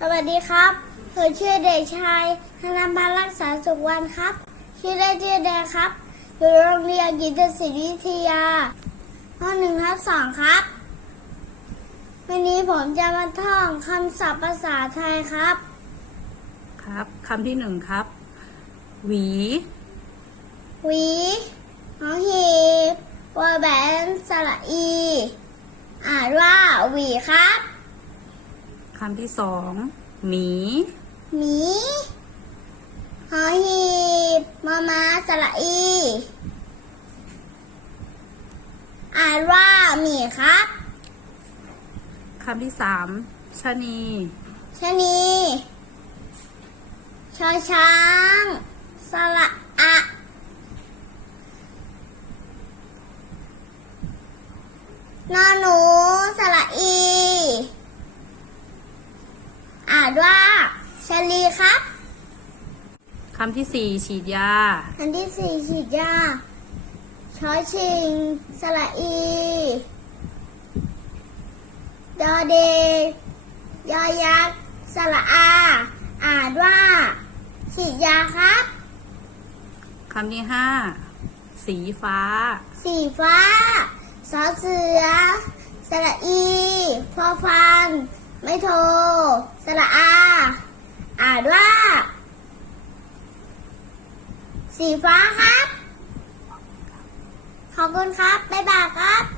สวัสดีครับผมชื่อเด็กชายธนพัฒน์รักษาสุขวันครับ ชื่อเล่นชื่อแดงครับ อยู่โรงเรียนกิตศิริวิทยาห้องหนึ่งทับสองครับ วันนี้ผมจะมาท่องคำศัพท์ภาษาไทยครับ ครับคำที่หนึ่งครับ หวี หวีหอหีบวอแบนสระอี อ่านว่าหวีครับ คำที่สองหมีหมีหอหีบมอมาสระอี อ่านว่าหมีครับ คำที่สามชะนีชะนีชอช้าง สระอะนอหนู สระอี อ่านว่าชะลีครับคำที่สี่ฉีดยาอันที่สี่ฉีดยาชอชิง สระอี ดอเดกยอยักษ์ สระอา อ่านว่า ฉีดยาครับคำที่ห้าสีฟ้า สีฟ้า สอเสือ สระอี พอฟัน ไม่โท สระอา อ่านว่า สีฟ้าครับ ขอบคุณครับ บ๊ายบายครับ